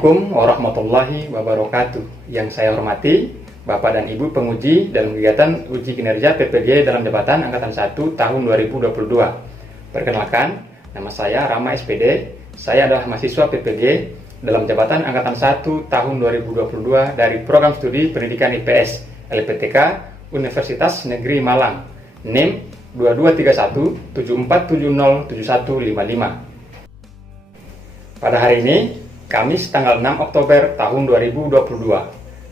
Assalamualaikum warahmatullahi wabarakatuh. Yang saya hormati Bapak dan Ibu penguji dalam kegiatan uji kinerja PPG dalam jabatan Angkatan 1 tahun 2022. Perkenalkan, nama saya Rama SPD. Saya adalah mahasiswa PPG dalam jabatan Angkatan 1 tahun 2022 dari Program Studi Pendidikan IPS LPTK Universitas Negeri Malang. NIM 2231 74707155. Pada hari ini, Kamis tanggal 6 Oktober tahun 2022,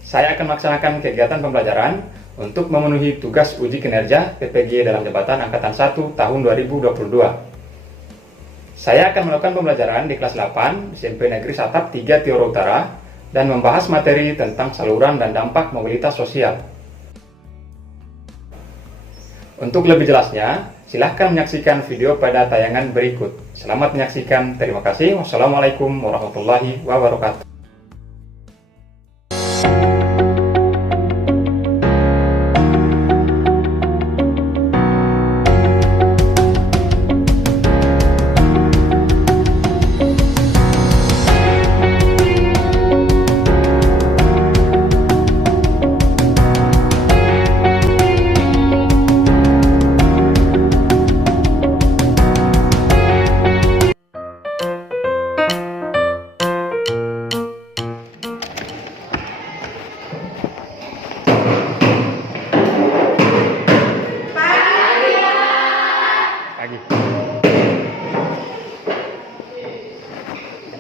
saya akan melaksanakan kegiatan pembelajaran untuk memenuhi tugas uji kinerja PPG dalam jabatan Angkatan 1 tahun 2022. Saya akan melakukan pembelajaran di kelas 8 SMP Negeri Satap 3 Tioro Utara dan membahas materi tentang saluran dan dampak mobilitas sosial. Untuk lebih jelasnya, silahkan menyaksikan video pada tayangan berikut. Selamat menyaksikan. Terima kasih. Wassalamualaikum warahmatullahi wabarakatuh.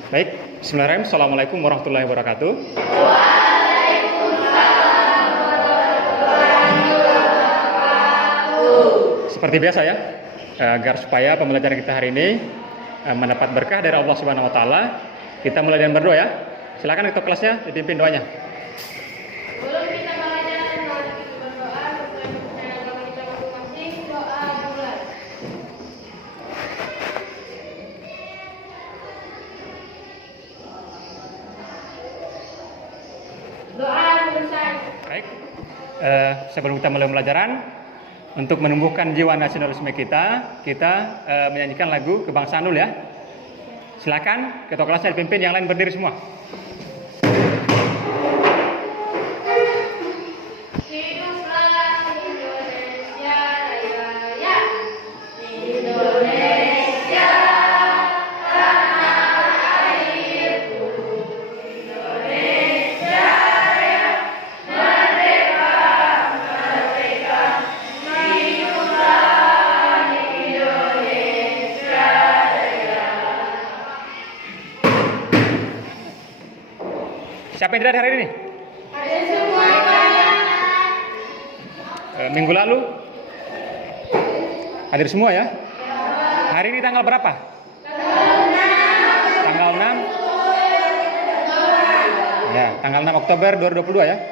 Baik, bismillahirrahmanirrahim. Assalamualaikum warahmatullahi wabarakatuh. Waalaikumsalam warahmatullahi wabarakatuh. Seperti biasa ya, agar supaya pembelajaran kita hari ini mendapat berkah dari Allah Subhanahu wa taala, kita mulai dengan berdoa ya. Silakan ketua kelasnya dipimpin doanya. Sebelum kita belajar, mari kita berdoa sesuai kepercayaan agama kita masing-masing. Doa dimulai. Doa selesai. Baik, sebelum kita mulai pembelajaran, untuk menumbuhkan jiwa nasionalisme kita menyanyikan lagu kebangsaan dulu ya. Silakan ketua kelasnya dipimpin, yang lain berdiri semua. Hiduplah Indonesia Raya. Indonesia tanah airku. Indonesia Raya. Merdeka, merdeka. Hiduplah Indonesia Raya. Siapa yang tidak hadir hari ini? Ada semua Minggu lalu hadir semua ya. Hari ini tanggal berapa? Tanggal 6. Ya, tanggal 6 Oktober 2022 ya.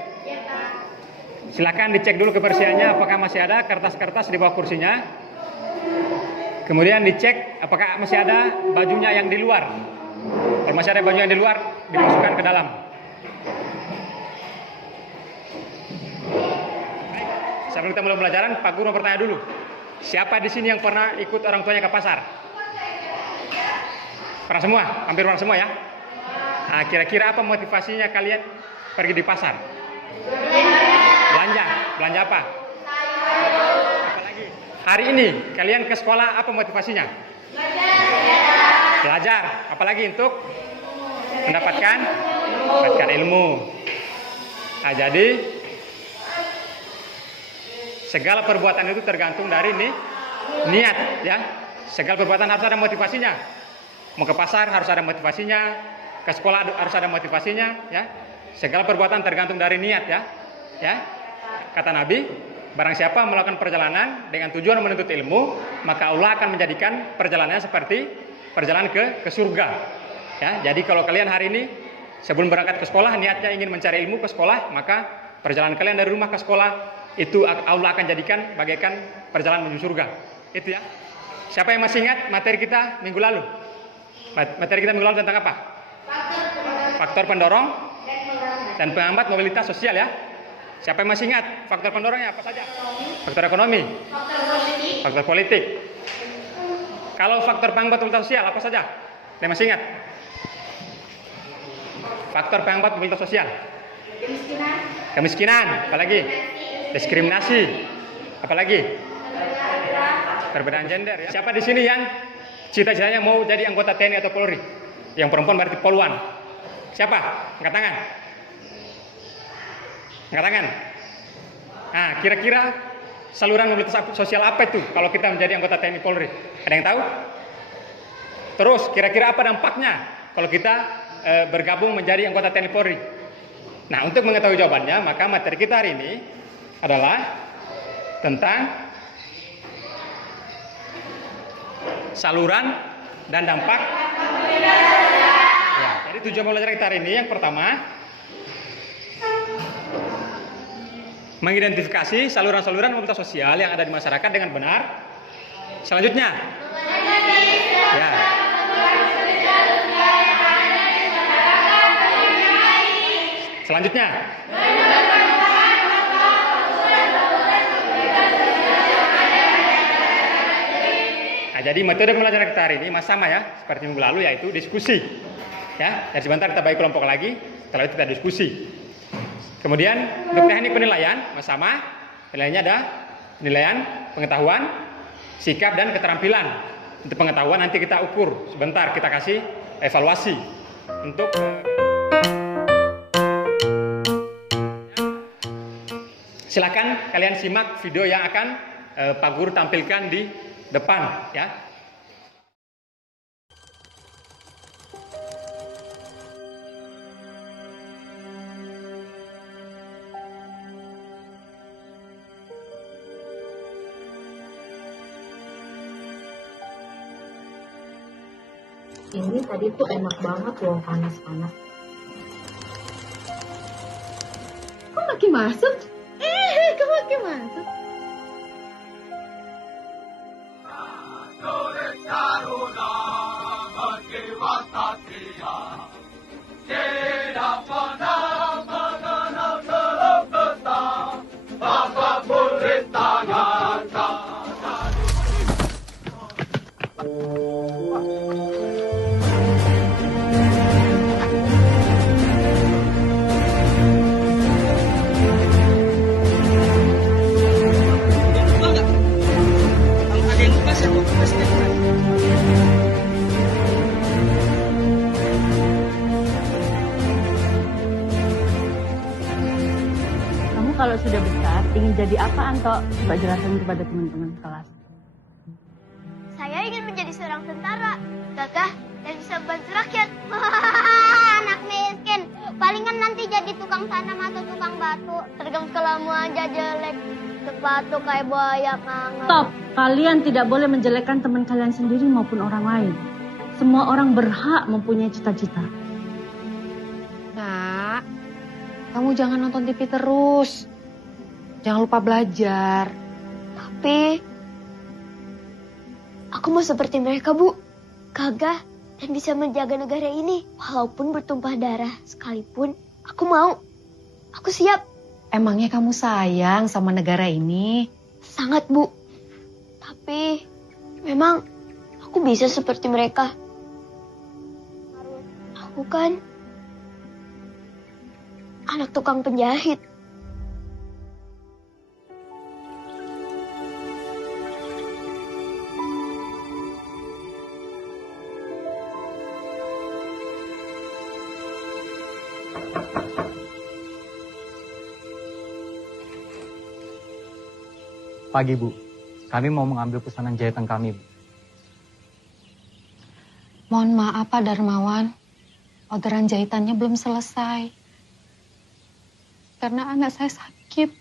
Silakan dicek dulu kebersihannya, apakah masih ada kertas-kertas di bawah kursinya. Kemudian dicek apakah masih ada bajunya yang di luar. Kalau masih ada bajunya yang di luar, dimasukkan ke dalam. Sebelum kita mulai pelajaran, Pak Guru mau bertanya dulu. Siapa di sini yang pernah ikut orang tuanya ke pasar? Pernah semua? Hampir pernah semua ya? Nah, kira-kira apa motivasinya kalian pergi di pasar? Belanja. Belanja apa? Apalagi? Hari ini kalian ke sekolah, apa motivasinya? Belajar. Apalagi untuk mendapatkan ilmu. Nah, jadi segala perbuatan itu tergantung dari niat ya. Segala perbuatan harus ada motivasinya. Mau ke pasar harus ada motivasinya, ke sekolah harus ada motivasinya ya. Segala perbuatan tergantung dari niat ya. Ya. Kata Nabi, barang siapa melakukan perjalanan dengan tujuan menuntut ilmu, maka Allah akan menjadikan perjalanannya seperti perjalanan ke surga. Ya, jadi kalau kalian hari ini sebelum berangkat ke sekolah niatnya ingin mencari ilmu ke sekolah, maka perjalanan kalian dari rumah ke sekolah itu Allah akan jadikan bagaikan perjalanan menuju surga. Itu ya. Siapa yang masih ingat materi kita minggu lalu? Materi kita minggu lalu tentang apa? Faktor pendorong dan penghambat mobilitas sosial ya. Siapa yang masih ingat faktor pendorongnya apa saja? Faktor ekonomi, faktor politik. Kalau faktor penghambat mobilitas sosial apa saja? Yang masih ingat? Faktor penghambat mobilitas sosial. Kemiskinan. Kemiskinan, apalagi? Diskriminasi. Apalagi? Perbedaan gender ya. Siapa di sini yang cita-citanya mau jadi anggota TNI atau Polri? Yang perempuan berarti poluan. Siapa? Angkat tangan. Angkat tangan. Nah, kira-kira saluran mobilitas sosial apa itu kalau kita menjadi anggota TNI Polri? Ada yang tahu? Terus, kira-kira apa dampaknya kalau kita bergabung menjadi anggota TNI Polri? Nah, untuk mengetahui jawabannya, maka materi kita hari ini adalah tentang saluran dan dampak. Ya, jadi tujuan pembelajaran kita hari ini yang pertama mengidentifikasi saluran-saluran mobilitas sosial yang ada di masyarakat dengan benar. Selanjutnya, ya. Selanjutnya, nah, jadi metode pembelajaran kita hari ini sama ya seperti minggu lalu, yaitu diskusi. Ya, dan sebentar kita bagi kelompok lagi, setelah itu kita diskusi. Kemudian untuk teknik penilaian sama, penilaiannya ada penilaian pengetahuan, sikap dan keterampilan. Untuk pengetahuan nanti kita ukur sebentar, kita kasih evaluasi untuk silakan kalian simak video yang akan Pak Guru tampilkan di depan ya. Ini tadi tuh enak banget loh, panas-panas. Kok makin masuk? Kok makin masuk? Kalau sudah besar, ingin jadi apa, Anto? Coba jelasin kepada teman-teman kelas. Saya ingin menjadi seorang tentara, gagah dan bisa membantu rakyat. Anak miskin, palingan nanti jadi tukang tanam atau tukang batu. Tergang kelamu aja jelek, sepatu kayak buaya kangen. Stop! Kalian tidak boleh menjelekkan teman kalian sendiri maupun orang lain. Semua orang berhak mempunyai cita-cita. Nak, kamu jangan nonton TV terus. Jangan lupa belajar. Tapi aku mau seperti mereka, Bu. Gagah dan bisa menjaga negara ini. Walaupun bertumpah darah sekalipun, aku mau. Aku siap. Emangnya kamu sayang sama negara ini? Sangat, Bu. Tapi memang aku bisa seperti mereka. Aku kan anak tukang penjahit. Pagi, Bu. Kami mau mengambil pesanan jahitan kami, Bu. Mohon maaf, Pak Darmawan. Orderan jahitannya belum selesai. Karena anak saya sakit.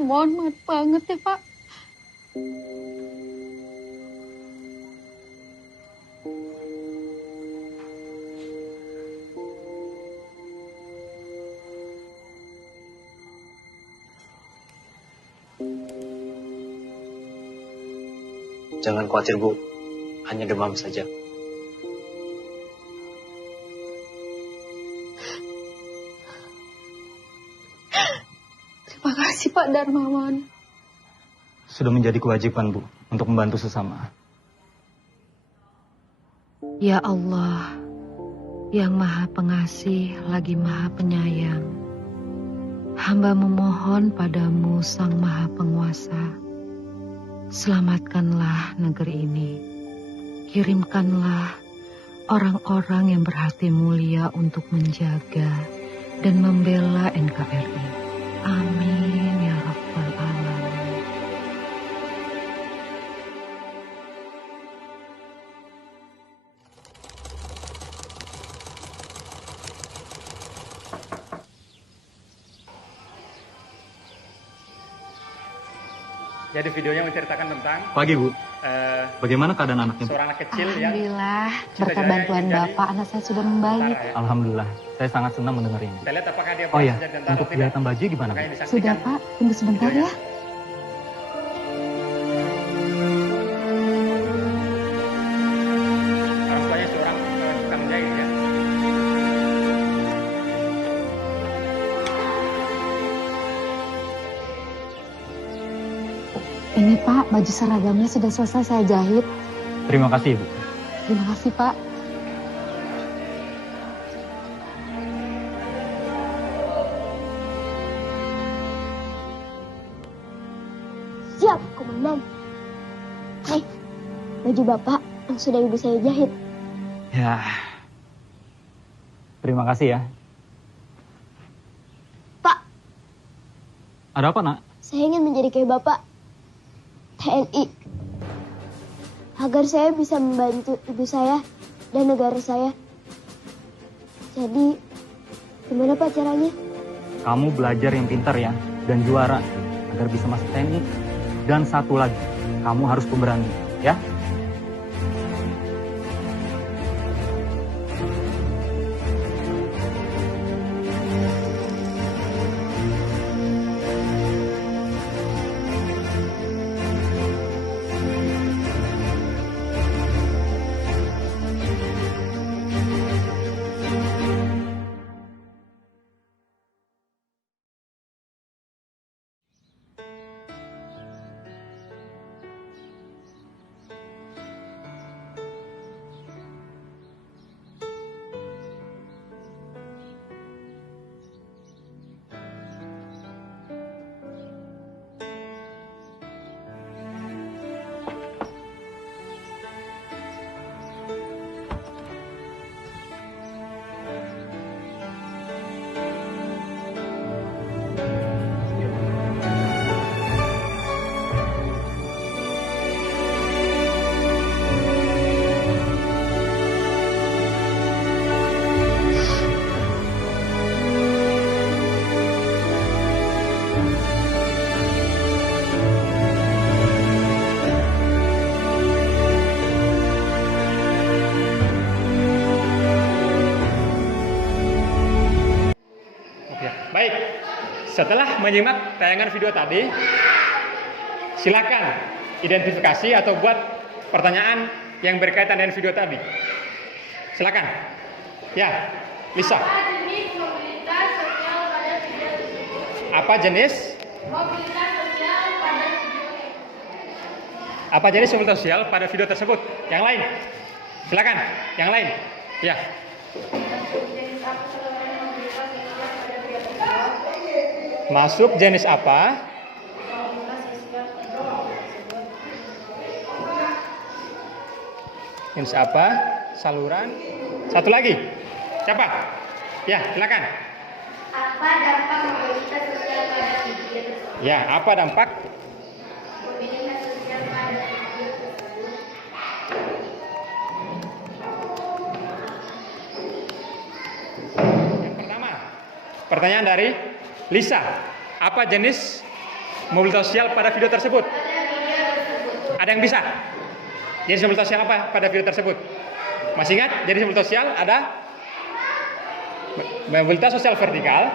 Mohon maaf banget ya, Pak. Jangan khawatir, Bu. Hanya demam saja. Terima kasih, Pak Darmawan. Sudah menjadi kewajiban, Bu, untuk membantu sesama. Ya Allah, yang Maha Pengasih lagi Maha Penyayang, hamba memohon padamu Sang Maha Penguasa, selamatkanlah negeri ini. Kirimkanlah orang-orang yang berhati mulia untuk menjaga dan membela NKRI. Amin ya Rabbal Alamin. Jadi videonya menceritakan tentang Pagi, Bu. Bagaimana keadaan anaknya, Bu? seorang anak kecil yang Alhamdulillah, berkat cita-citanya bantuan ingin jadi Bapak, anak saya sudah membaik. tentara, ya. Alhamdulillah, saya sangat senang mendengar ini. Kita lihat apakah dia Oh iya, berhasil jadi tentara untuk atau tidak. kelihatan baju gimana, Bu? Makanya disaksikan. Sudah Pak, tunggu sebentar ya. Orang tuanya seorang tukang jahit ya. Ini Pak, baju seragamnya sudah selesai saya jahit. Terima kasih, Bu. Terima kasih Pak. Siap, Komandan. Nih, baju Bapak yang sudah ibu saya jahit. Ya. Terima kasih ya. Pak, Ada apa, Nak? saya ingin menjadi kayak Bapak. TNI. Agar saya bisa membantu ibu saya dan negara saya. Jadi, gimana Pak caranya? Kamu belajar yang pintar ya, dan juara, agar bisa masuk TNI. Dan satu lagi, kamu harus pemberani, ya? Baik, setelah menyimak tayangan video tadi, silakan identifikasi atau buat pertanyaan yang berkaitan dengan video tadi. Silakan. Ya, Lisa. Apa jenis mobilitas sosial pada video tersebut? Yang lain. Silakan, yang lain. Ya. Masuk jenis apa? Jenis apa? Saluran. Satu lagi. Siapa? Ya, silakan. Apa dampak mobilitas sosial pada video tersebut? Ya, apa dampak? Mobilitas sosial pada video tersebut. Yang pertama, pertanyaan dari Lisa. Apa jenis mobilitas sosial pada video tersebut? Ada yang bisa? Jenis mobilitas sosial apa pada video tersebut? Masih ingat? Jenis mobilitas sosial ada mobilitas sosial vertikal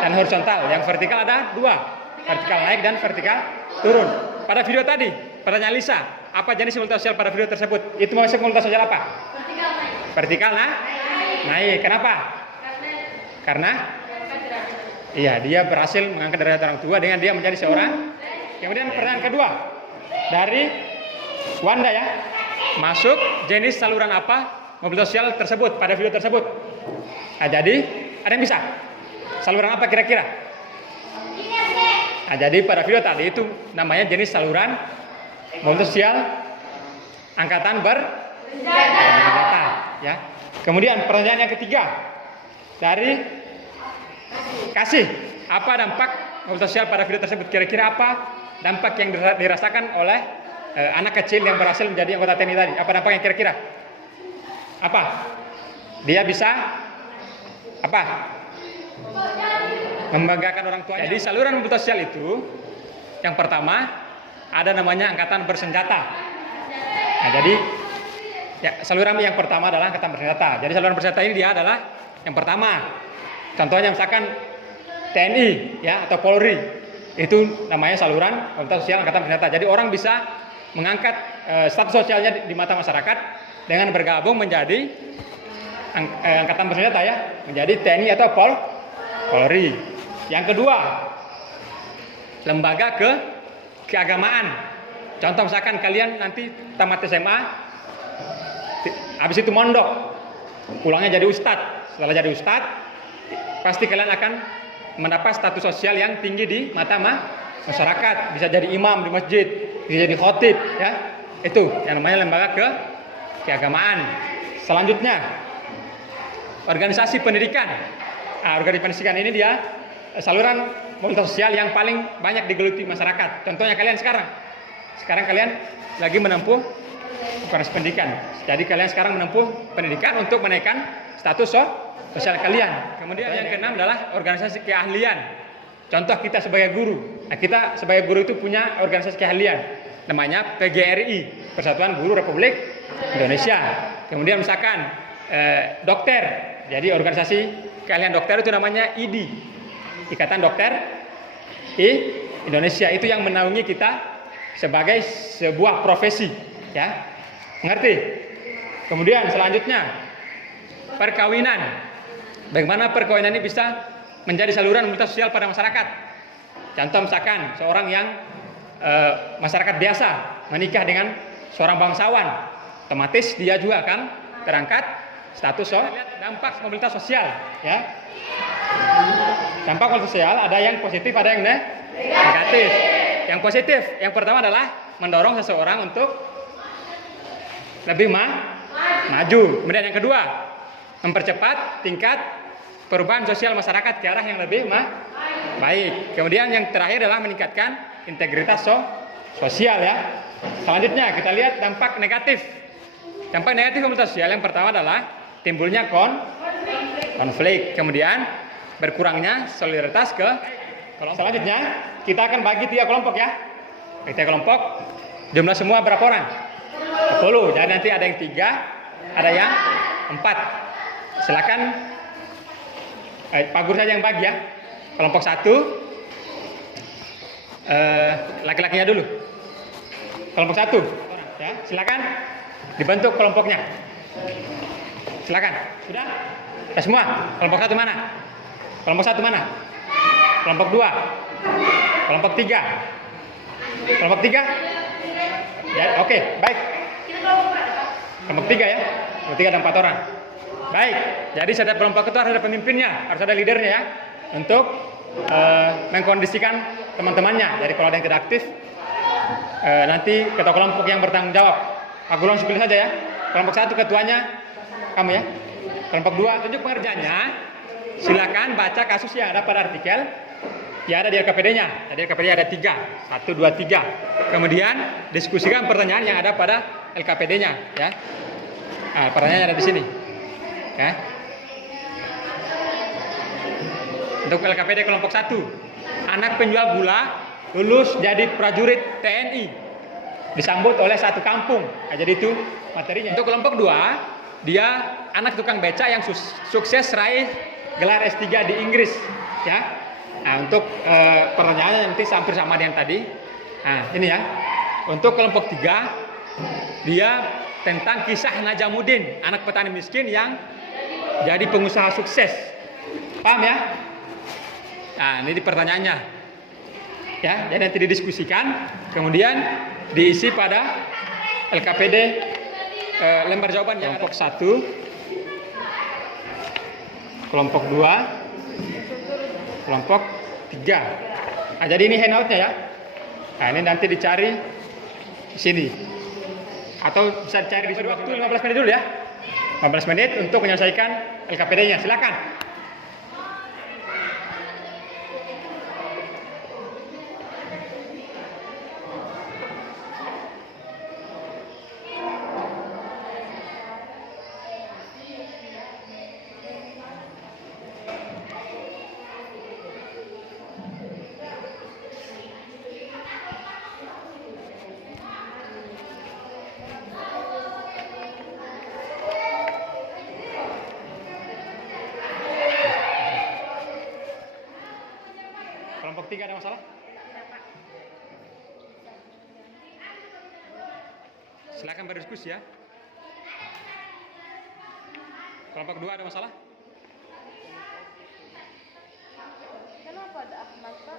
dan horizontal. Yang vertikal ada dua, vertikal naik dan vertikal turun. Pada video tadi, pertanyaan Lisa, apa jenis mobilitas sosial pada video tersebut? Itu masuk mobilitas sosial apa? Vertikal naik. Kenapa? Karena iya, dia berhasil mengangkat derajat orang tua dengan dia menjadi seorang. Kemudian pertanyaan kedua dari Wanda ya. Masuk jenis saluran apa mobilitas sosial tersebut pada video tersebut. Nah, jadi ada yang bisa? Saluran apa kira-kira? Nah, jadi pada video tadi itu namanya jenis saluran mobilitas sosial angkatan bersenjata, ya. Kemudian pertanyaan yang ketiga dari kasih apa dampak mobilitas sosial pada video tersebut? Kira-kira apa dampak yang dirasakan oleh anak kecil yang berhasil menjadi anggota TNI tadi? Apa dampak yang kira-kira? Apa? Dia bisa apa? Membanggakan orang tuanya. Jadi saluran mobilitas sosial itu yang pertama ada namanya angkatan bersenjata. Nah, jadi ya, saluran yang pertama adalah angkatan bersenjata. Jadi saluran bersenjata ini dia adalah yang pertama. Contohnya misalkan TNI ya atau Polri. Itu namanya saluran mobilitas sosial angkatan bersenjata. Jadi orang bisa mengangkat status sosialnya di mata masyarakat dengan bergabung menjadi angkatan bersenjata ya, menjadi TNI atau Polri. Yang kedua, lembaga keagamaan. Contoh misalkan kalian nanti tamat SMA, habis itu mondok, pulangnya jadi ustadz. Setelah jadi ustadz, pasti kalian akan mendapat status sosial yang tinggi di mata masyarakat. Bisa jadi imam di masjid, bisa jadi khotib, ya. Itu yang namanya lembaga keagamaan. Selanjutnya, organisasi pendidikan. Nah, organisasi pendidikan ini dia saluran mobilitas sosial yang paling banyak digeluti masyarakat. Contohnya kalian sekarang kalian lagi menempuh organisasi pendidikan. Jadi kalian sekarang menempuh pendidikan untuk menaikkan status sosial kalian. Kemudian yang keenam adalah organisasi keahlian. Contoh kita sebagai guru. Nah, kita sebagai guru itu punya organisasi keahlian. Namanya PGRI, Persatuan Guru Republik Indonesia. Kemudian misalkan dokter. Jadi organisasi keahlian dokter itu namanya IDI, Ikatan Dokter Indonesia. Itu yang menaungi kita sebagai sebuah profesi, ya. Mengerti? Kemudian selanjutnya perkawinan. Bagaimana perkawinan ini bisa menjadi saluran mobilitas sosial pada masyarakat? Contoh misalkan seorang yang masyarakat biasa menikah dengan seorang bangsawan, otomatis dia juga akan terangkat status dampak mobilitas sosial, ya. Dampak mobilitas sosial ada yang positif, ada yang negatif. Yang positif, yang pertama adalah mendorong seseorang untuk lebih maju. Kemudian yang kedua, mempercepat tingkat perubahan sosial masyarakat ke arah yang lebih baik. Kemudian yang terakhir adalah meningkatkan integritas sosial, ya. Selanjutnya kita lihat dampak negatif. Dampak negatif mobilitas sosial yang pertama adalah timbulnya konflik, kemudian berkurangnya solidaritas ke kelompok. Selanjutnya kita akan bagi 3 kelompok, ya. 3 kelompok, jumlah semua berapa orang? 10. Jadi nanti ada yang 3, ada yang 4. Silakan Pak Guru saja yang bagi, ya. Kelompok 1 laki-lakinya dulu. Kelompok 1, ya. Silakan dibentuk kelompoknya. Silakan. Sudah? Ya, semua. Kelompok 1 mana? Kelompok 1 mana? Kelompok 2. Kelompok 3. Kelompok 3? Ya, oke, baik. Kelompok 3, ya. Kelompok 3 ada 4 orang. Baik. Jadi setiap kelompok itu harus ada pemimpinnya, harus ada leadernya, ya. Untuk mengkondisikan teman-temannya. Jadi kalau ada yang tidak aktif, nanti ketua kelompok yang bertanggung jawab. Pak Guru langsung pilih saja, ya. Kelompok 1 ketuanya kamu, ya. Kelompok 2 tunjuk pengerjanya. Silakan baca kasus yang ada pada artikel. Ya, ada di LKPD-nya. Jadi LKPD ada 3. 1, 2, 3. Kemudian diskusikan pertanyaan yang ada pada LKPD-nya, ya. Nah, pertanyaannya ada di sini. Ya. Untuk LKPD kelompok 1, anak penjual gula lulus jadi prajurit TNI, disambut oleh satu kampung. Nah, jadi itu materinya. Untuk kelompok 2, dia anak tukang beca yang sukses raih gelar S3 di Inggris, ya. Nah, untuk pertanyaannya nanti hampir sama dengan tadi. Nah, ini, ya. Untuk kelompok 3, dia tentang kisah Najamuddin, anak petani miskin yang jadi pengusaha sukses. Paham, ya? Nah, ini pertanyaannya. Ya, jadi nanti didiskusikan, kemudian diisi pada LKPD lembar jawabannya. Kelompok 1, kelompok 2, kelompok 3. Nah, jadi ini handoutnya ya. Nah, ini nanti dicari di sini. Atau bisa dicari di sini. Waktu 15 menit dulu ya. 15 menit untuk menyelesaikan LKPD-nya. Silakan. Kelompok 3 ada masalah? Silakan berdiskusi ya. Kelompok 2 ada masalah? Kenapa ada Ahmad, Pak?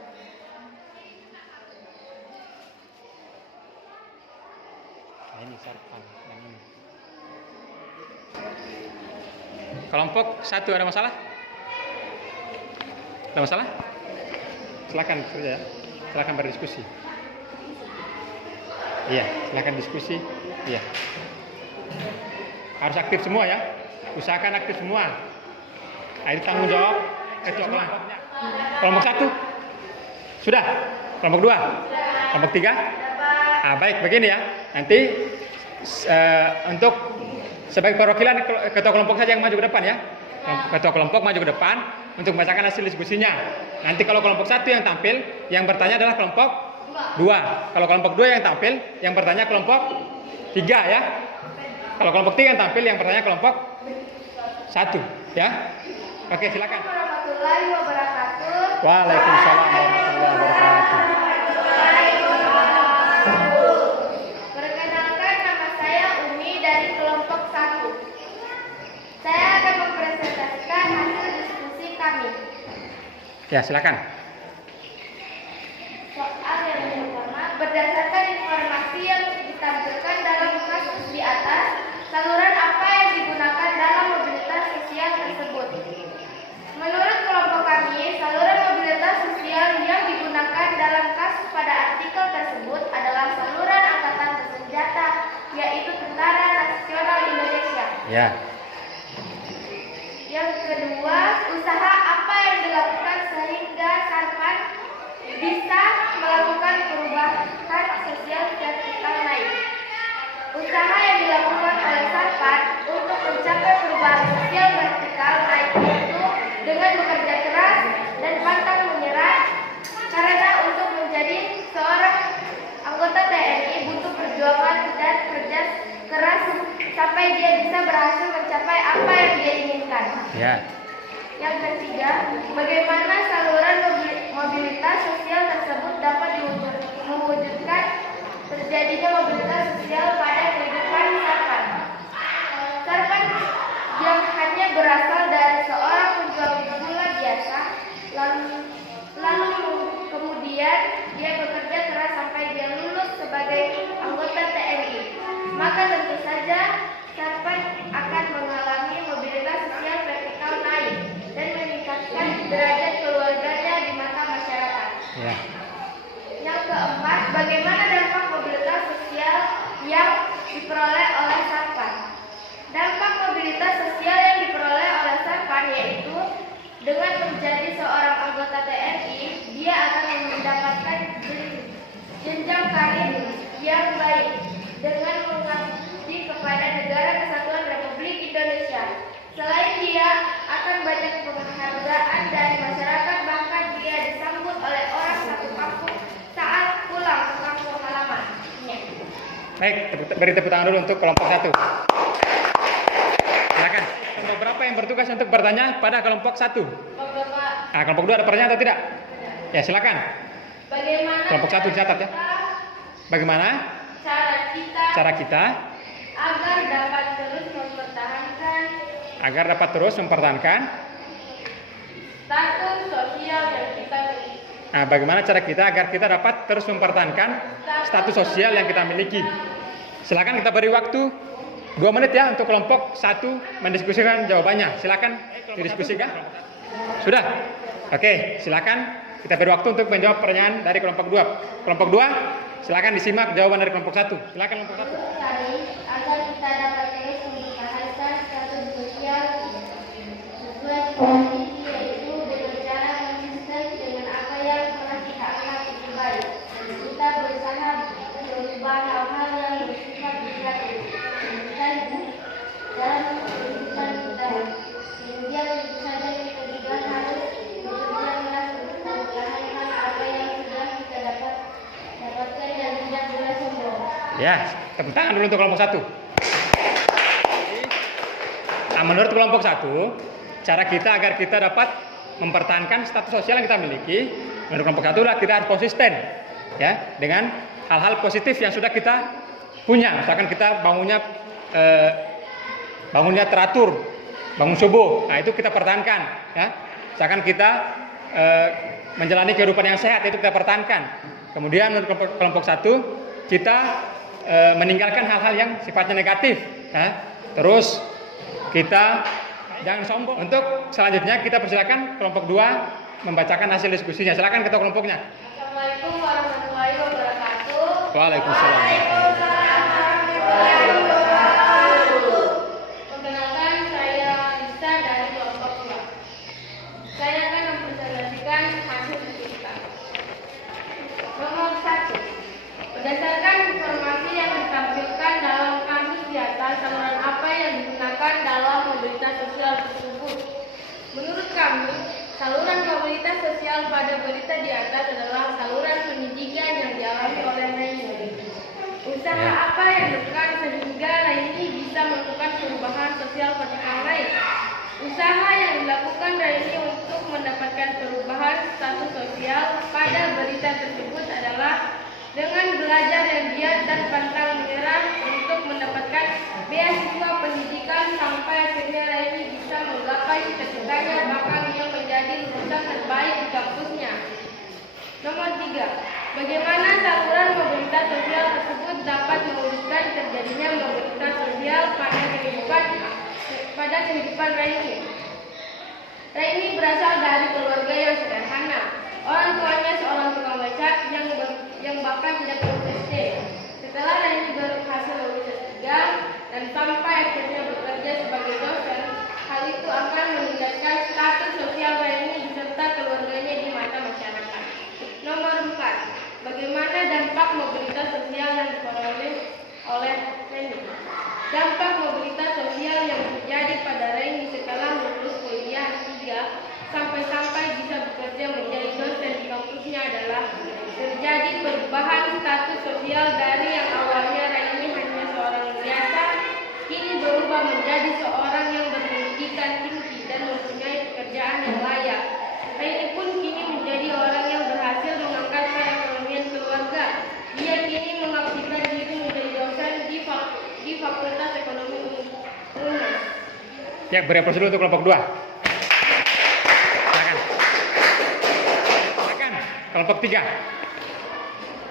Nah, ini Sarpan yang ini. Kelompok 1 ada masalah? Ada masalah? Silakan kerja ya. Silakan berdiskusi. Iya, silakan diskusi. Iya. Harus aktif semua ya. Usahakan aktif semua. Nah, ini tanggung jawab ketua kelompoknya. Kelompok 1 sudah. Kelompok 2, kelompok 3. Ah, baik begini ya. Nanti untuk sebagai perwakilan ketua kelompok saja yang maju ke depan ya. Ketua kelompok maju ke depan untuk membacakan hasil diskusinya. Nanti kalau kelompok 1 yang tampil, yang bertanya adalah kelompok 2. Kalau kelompok 2 yang tampil, yang bertanya kelompok 3 ya. Kalau kelompok 3 yang tampil, yang bertanya kelompok 1 ya. Oke, silakan. Warahmatullahi wabarakatuh. Waalaikumsalam warahmatullahi wabarakatuh. Perkenalkan, nama saya Umi dari kelompok 1. Saya akan mempresentasikan hasil diskusi kami. Ya, silakan. Soal yang pertama, berdasarkan informasi yang ditampilkan dalam kasus di atas, saluran apa yang digunakan dalam mobilitas sosial tersebut? Menurut kelompok kami, saluran mobilitas sosial yang digunakan dalam kasus pada artikel tersebut adalah saluran angkatan bersenjata, yaitu Tentara Nasional Indonesia. Ya. Yang kedua, usaha apa yang dilakukan sehingga Sarpan bisa melakukan perubahan sosial vertikal naik. Usaha yang dilakukan oleh Sarpan untuk mencapai perubahan sosial vertikal naik itu dengan bekerja keras dan pantang menyerah, karena untuk menjadi seorang anggota TNI butuh perjuangan dan kerja keras sampai dia bisa berhasil mencapai apa yang dia inginkan. Ya. Yang ketiga, bagaimana saluran mobilitas sosial tersebut dapat mewujudkan terjadinya mobilitas sosial pada kehidupan Sarpan. Sarpan yang hanya berasal dari seorang penjual gula biasa, lalu kemudian dia bekerja keras sampai dia lulus sebagai anggota TNI. Maka tentu saja Sarpan akan mengalami mobilitas sosial vertikal naik dan meningkatkan derajat keluarganya di mata masyarakat. Ya. Yang keempat, bagaimana dampak mobilitas sosial yang diperoleh oleh Sarpan? Dampak mobilitas sosial yang diperoleh oleh Sarpan yaitu dengan menjadi seorang anggota TNI, dia akan mendapatkan jenjang karir yang baik dengan mengabdi kepada Negara Kesatuan Republik Indonesia. Selain dia akan banyak penghargaan dari masyarakat, bahkan dia disambut oleh orang satu kampung saat pulang ke kampung halamannya. Baik, beri tepuk tangan dulu untuk kelompok 1. Silakan. Beberapa yang bertugas untuk bertanya pada kelompok 1. Nah, kelompok 2 ada pertanyaan atau tidak? Ya, silakan. Bagaimana Kelompok 1 dicatat ya. Bagaimana cara kita agar dapat terus mempertahankan status sosial yang kita miliki? Nah, bagaimana cara kita agar kita dapat terus mempertahankan status sosial yang kita miliki? Silakan kita beri waktu 2 menit ya untuk kelompok 1 mendiskusikan jawabannya. Silakan didiskusikan. Sudah? Oke, silakan kita beri waktu untuk menjawab pertanyaan dari kelompok 2. Kelompok 2, silakan disimak jawaban dari kelompok 1. Silakan kelompok 1. Agar kita dapat terus mempertahankan status sosial sesuai dengan visi, yaitu dengan cara konsisten dengan apa yang telah kita anggap itu baik. Kita berusaha merubah hal-hal yang bersifat negatif dalam kehidupan kita. Kemudian tentu saja kita juga harus bekerja keras untuk mempertahankan apa yang sudah kita dapatkan dan tidak boleh sombong. Ya, tepuk tangan dulu untuk kelompok 1. Nah, menurut kelompok 1, cara kita agar kita dapat mempertahankan status sosial yang kita miliki, menurut kelompok 1 adalah kita harus konsisten ya dengan hal-hal positif yang sudah kita punya. Misalkan kita bangunnya teratur, bangun subuh. Nah, itu kita pertahankan ya. Misalkan kita menjalani kehidupan yang sehat, itu kita pertahankan. Kemudian menurut kelompok 1, kita meninggalkan hal-hal yang sifatnya negatif ya. Terus kita jangan sombong. Untuk selanjutnya kita persilakan kelompok 2 membacakan hasil diskusinya. Silakan ketua kelompoknya. Assalamualaikum warahmatullahi wabarakatuh. Waalaikumsalam. Perkenalkan, saya Lisa dari kelompok 2. Saya akan mempresentasikan hasil diskusi kami. Nomor 1. Berdasarkan informasi yang ditampilkan dalam kasus di atas, saluran apa yang digunakan dalam mobilitas sosial tersebut? Menurut kami, saluran mobilitas sosial pada berita di atas adalah saluran pendidikan yang dialami oleh Raini. Usaha apa yang dilakukan sehingga Raini bisa melakukan perubahan sosial pada orang lain? Usaha yang dilakukan Raini untuk mendapatkan perubahan status sosial pada berita tersebut adalah dengan belajar yang giat dan pantang menyerah untuk mendapatkan beasiswa pendidikan sampai akhirnya Raini bisa menggapai cita-citanya, bahkan yang menjadi lulusan terbaik di kampusnya. Nomor 3. Bagaimana saluran mobilitas sosial tersebut dapat mewujudkan terjadinya mobilitas sosial pada kehidupan Raini? Raini berasal dari keluarga yang sederhana. Orang tuanya seorang tukang becak yang bahkan tidak lulus SD. Setelah Raini berhasil lulus S3 dan sampai akhirnya bekerja sebagai dosen, hal itu akan meningkatkan status sosial Raini beserta keluarganya di mata masyarakat. Nomor 4. Bagaimana dampak mobilitas sosial yang diperoleh oleh Raini? Dampak mobilitas sosial yang terjadi pada Raini setelah lulus kuliah S3 sampai bisa bekerja menjadi dosen di kampusnya adalah terjadi perubahan status sosial dari yang awalnya Raini hanya seorang biasa, kini berubah menjadi seorang yang berpendidikan tinggi dan mempunyai pekerjaan yang layak. Raini pun kini menjadi orang yang berhasil mengangkat perekonomian keluarga. Dia kini mengabdikan diri menjadi dosen di Fakultas Ekonomi UNAS. Ya, beri aplaus dulu untuk kelompok 2. Silakan. Kelompok 3.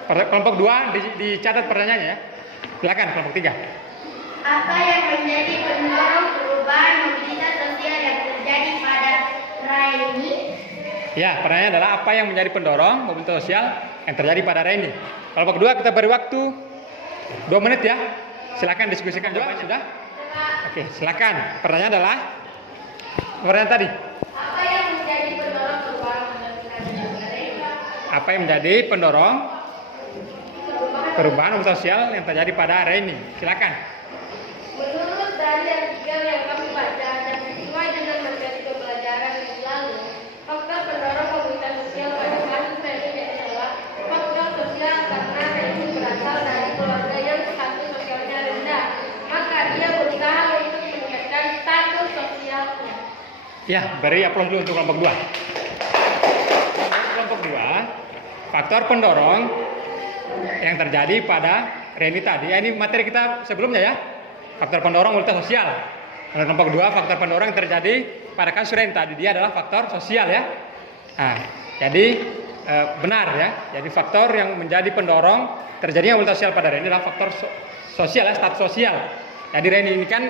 Kelompok 2 dicatat pertanyaannya ya. Silakan kelompok 3. Apa yang menjadi pendorong perubahan mobilitas sosial yang terjadi pada Raini? Ya, pertanyaannya adalah apa yang menjadi pendorong mobilitas sosial yang terjadi pada Raini? Kelompok 2 kita beri waktu 2 menit ya. Silakan diskusikan jawabannya. Sudah? Oke, silakan. Pertanyaan adalah pertanyaan tadi. Apa yang menjadi pendorong perubahan mobilitas sosial pada Raini? Apa yang menjadi pendorong perubahan sosial yang terjadi pada Raini? Silakan. Menurut dari artikel yang kami baca dan sesuai dengan materi pembelajaran yang lalu, faktor pendorong mobilitas sosial pada kasus Raini adalah faktor sosial karena Raini berasal dari keluarga yang status sosialnya rendah, maka dia berusaha untuk meningkatkan status sosialnya. Ya, beri aplaus dulu untuk kelompok 2. Kelompok 2, faktor pendorong yang terjadi pada Raini tadi. Ini materi kita sebelumnya ya. Faktor pendorong mobilitas sosial. Menurut kelompok 2, faktor pendorong yang terjadi pada kasus Raini tadi dia adalah faktor sosial ya. Nah, jadi benar ya. Jadi faktor yang menjadi pendorong terjadinya mobilitas sosial pada Raini adalah faktor sosial ya, status sosial. Jadi Reni ini kan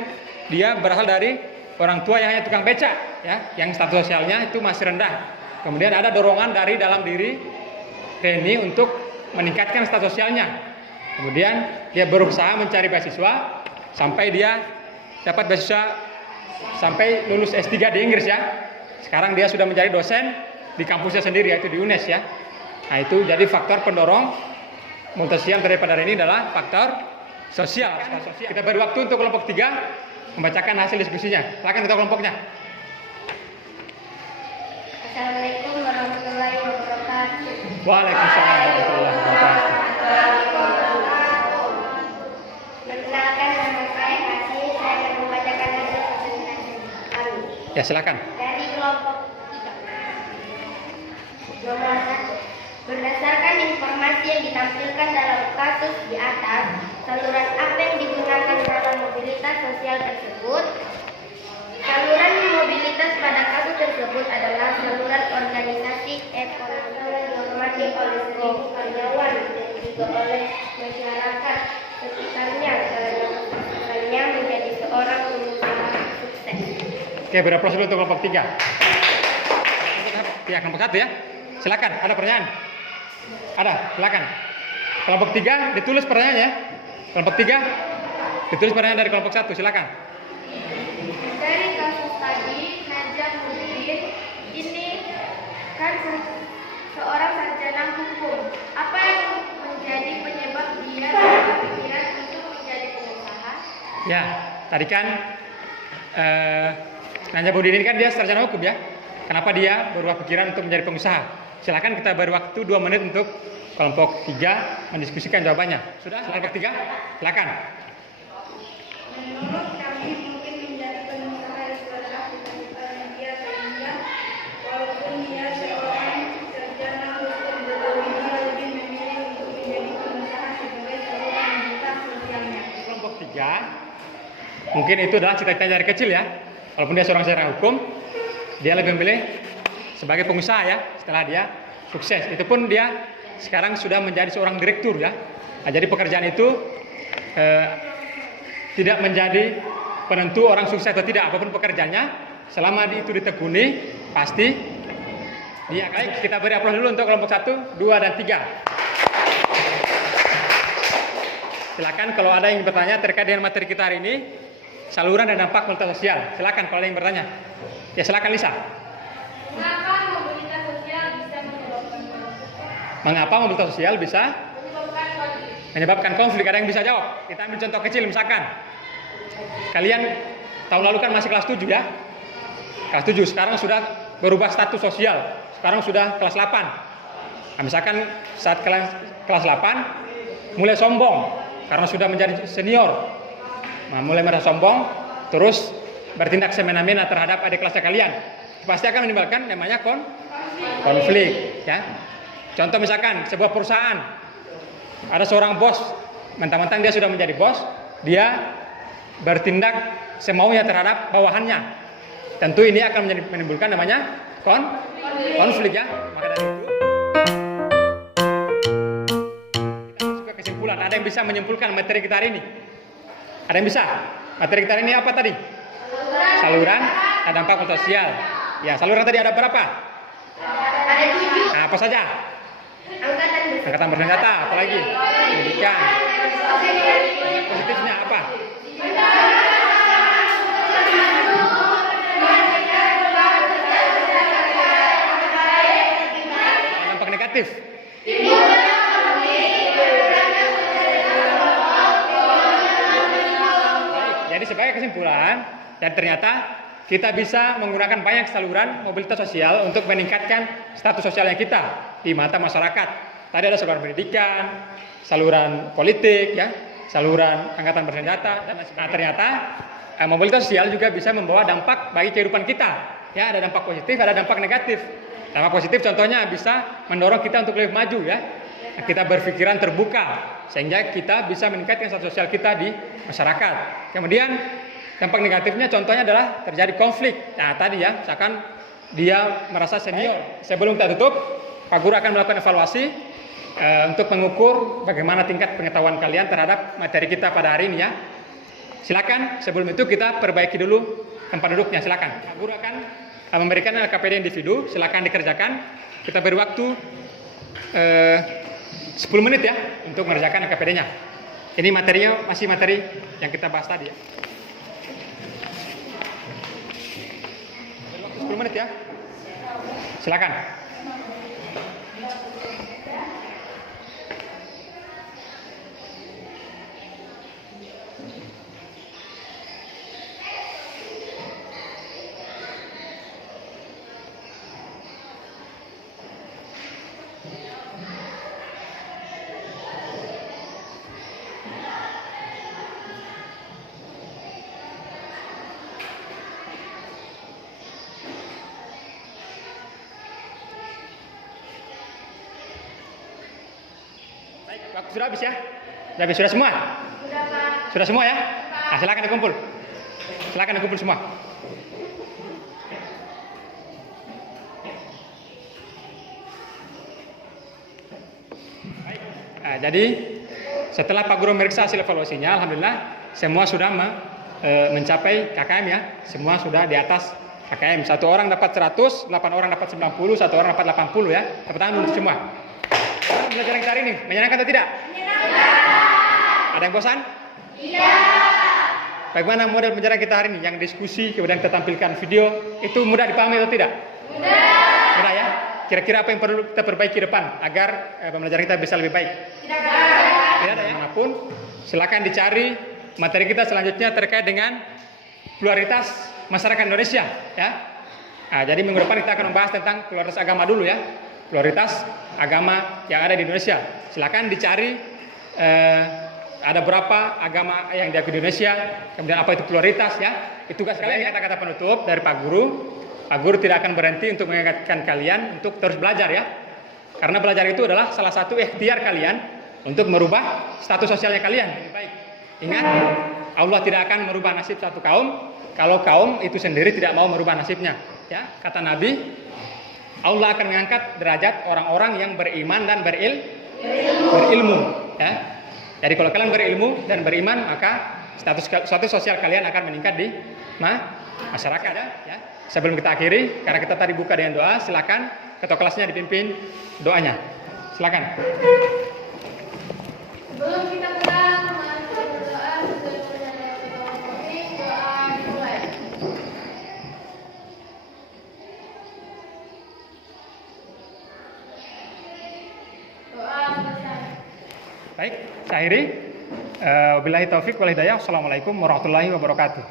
dia berasal dari orang tua yang hanya tukang beca, ya, yang status sosialnya itu masih rendah. Kemudian ada dorongan dari dalam diri Reni untuk meningkatkan status sosialnya. Kemudian dia berusaha mencari beasiswa sampai dia dapat beasiswa sampai lulus S3 di Inggris ya. Sekarang dia sudah menjadi dosen di kampusnya sendiri yaitu di UNES ya. Nah itu jadi faktor pendorong multisosial daripada Reni adalah faktor sosial. Kita beri waktu untuk kelompok 3 membacakan hasil diskusinya. Silakan ketua kelompoknya. Assalamualaikum warahmatullahi wabarakatuh. Waalaikumsalam warahmatullahi wabarakatuh. Perkenalkan, nama saya Kasih. Saya akan membacakan hasil presentasi kami. Ya silakan. Dari kelompok 3. Nomor 1. Berdasarkan informasi yang ditampilkan dalam kasus di atas, saluran apa yang digunakan dalam mobilitas sosial tersebut? Saluran mobilitas pada kasus tersebut adalah saluran organisasi ekonomi yang dihormati oleh seluruh karyawan dan juga oleh masyarakat sekitarnya karena keputusannya menjadi seorang pengusaha sukses. Oke, berapa dulu untuk kelompok 3? Ya, kelompok 1 ya. Silakan, ada pertanyaan? Ada, silakan. Kelompok 3 ditulis pertanyaannya. Kelompok 3 ditulis pertanyaan dari kelompok 1, silakan. Dari kasus tadi, Najam Muhyiddin ini kan seorang sarjana hukum. Apa yang menjadi penyebab dia berpikiran untuk menjadi pengusaha? Ya, tadi kan Najam Muhyiddin ini kan dia sarjana hukum ya. Kenapa dia berubah pikiran untuk menjadi pengusaha? Silakan kita beri waktu 2 menit untuk kelompok 3 mendiskusikan jawabannya. Sudah? Kelompok 3? Silakan. Menurut kami mungkin menjadi pengusaha itu adalah cita-citanya dia sehingga walaupun dia seorang sarjana hukum tetapi dia lebih memilih untuk menjadi pengusaha sebagai seorang anggota sosialnya. Kelompok 3 mungkin itu adalah cita-citanya dari kecil ya. Walaupun dia seorang sarjana hukum, dia lebih memilih sebagai pengusaha ya setelah dia sukses. Itu pun dia sekarang sudah menjadi seorang direktur ya. Nah, jadi pekerjaan itu tidak menjadi penentu orang sukses atau tidak. Apapun pekerjaannya, selama itu ditekuni, pasti dia akan. Kita beri aplaus dulu untuk kelompok 1, 2, dan 3. Silakan kalau ada yang bertanya terkait dengan materi kita hari ini, saluran dan dampak mobilitas sosial. Silakan kalau ada yang bertanya. Ya silakan Lisa. Mengapa mobilitas sosial bisa Mengapa mobilitas sosial bisa menyebabkan konflik? Ada yang bisa jawab? Kita ambil contoh kecil misalkan. Kalian tahun lalu kan masih kelas 7 ya. Kelas 7 sekarang sudah berubah status sosial. Sekarang sudah kelas 8. Nah, misalkan saat kelas 8 mulai sombong karena sudah menjadi senior. Nah, mulai merasa sombong terus bertindak semena-mena terhadap adik kelasnya kalian. Pasti akan menimbulkan namanya konflik ya. Contoh misalkan sebuah perusahaan ada seorang bos, mentang-mentang dia sudah menjadi bos, dia bertindak semaunya terhadap bawahannya. Tentu ini akan menimbulkan namanya konflik ya. Maka dari itu kita masuk ke kesimpulan. Ada yang bisa menyimpulkan materi kita hari ini? Ada yang bisa? Materi kita hari ini apa tadi? Saluran dan dampak sosial. Ya, saluran tadi ada berapa? Ada 7. Nah, apa saja? Angkatan bersenjata, apalagi? Pendidikan. Positifnya apa? Dampak negatif. Baik, jadi sebagai kesimpulan, dan ternyata kita bisa menggunakan banyak saluran mobilitas sosial untuk meningkatkan status sosialnya kita di mata masyarakat. Tadi ada saluran pendidikan, saluran politik, ya, saluran angkatan bersenjata, dan ternyata mobilitas sosial juga bisa membawa dampak bagi kehidupan kita. Ya, ada dampak positif, ada dampak negatif. Dampak positif contohnya bisa mendorong kita untuk lebih maju, ya. Kita berpikiran terbuka sehingga kita bisa meningkatkan status sosial kita di masyarakat. Kemudian dampak negatifnya contohnya adalah terjadi konflik. Nah tadi ya, misalkan dia merasa senior. Sebelum kita tutup, Pak Guru akan melakukan evaluasi untuk mengukur bagaimana tingkat pengetahuan kalian terhadap materi kita pada hari ini ya. Silakan sebelum itu kita perbaiki dulu tempat duduknya, silakan. Guru akan memberikan LKPD individu, silakan dikerjakan. Kita beri waktu 10 menit ya untuk mengerjakan LKPD-nya. Ini materinya masih materi yang kita bahas tadi ya. 10 menit ya. Silakan. Waktu sudah habis ya? Sudah semua? Sudah, Pak. Sudah semua ya? Nah, silakan dikumpul. Silakan dikumpul semua. Baik. Nah, jadi setelah Pak Guru meriksa hasil evaluasinya, alhamdulillah semua sudah mencapai KKM ya. Semua sudah di atas KKM. 1 orang dapat 100, 8 orang dapat 90, 1 orang dapat 80 ya. Tepuk tangan untuk semua. Pelajaran kita hari ini menyenangkan atau tidak? Menyenangkan. Ada yang bosan? Iya. Bagaimana model pelajaran kita hari ini? Yang diskusi, kemudian kita tampilkan video, itu mudah dipahami atau tidak? Mudah. Mudah ya? Kira-kira apa yang perlu kita perbaiki depan agar pembelajaran kita bisa lebih baik? Tidak ada ya? Manapun, silakan dicari materi kita selanjutnya terkait dengan pluralitas masyarakat Indonesia ya. Nah, jadi minggu depan kita akan membahas tentang pluralitas agama dulu ya. Pluralitas agama yang ada di Indonesia. Silakan dicari ada berapa agama yang ada di Indonesia, kemudian apa itu pluralitas ya. Itu tugas kalian ya. Kata-kata penutup dari Pak Guru. Pak Guru tidak akan berhenti untuk mengingatkan kalian untuk terus belajar ya. Karena belajar itu adalah salah satu ikhtiar kalian untuk merubah status sosialnya kalian. Lebih baik. Ingat, Allah tidak akan merubah nasib satu kaum kalau kaum itu sendiri tidak mau merubah nasibnya. Ya, kata Nabi, Allah akan mengangkat derajat orang-orang yang beriman dan berilmu. Ya. Jadi kalau kalian berilmu dan beriman, maka status sosial kalian akan meningkat di masyarakat. Ya. Sebelum kita akhiri, karena kita tadi buka dengan doa, silakan ketua kelasnya dipimpin doanya. Silakan. Sebelum kita pulang, mari berdoa sesuai doa dimulai. Baik, saya akhiri. Wabillahi taufik wal hidayah. Wassalamualaikum warahmatullahi wabarakatuh.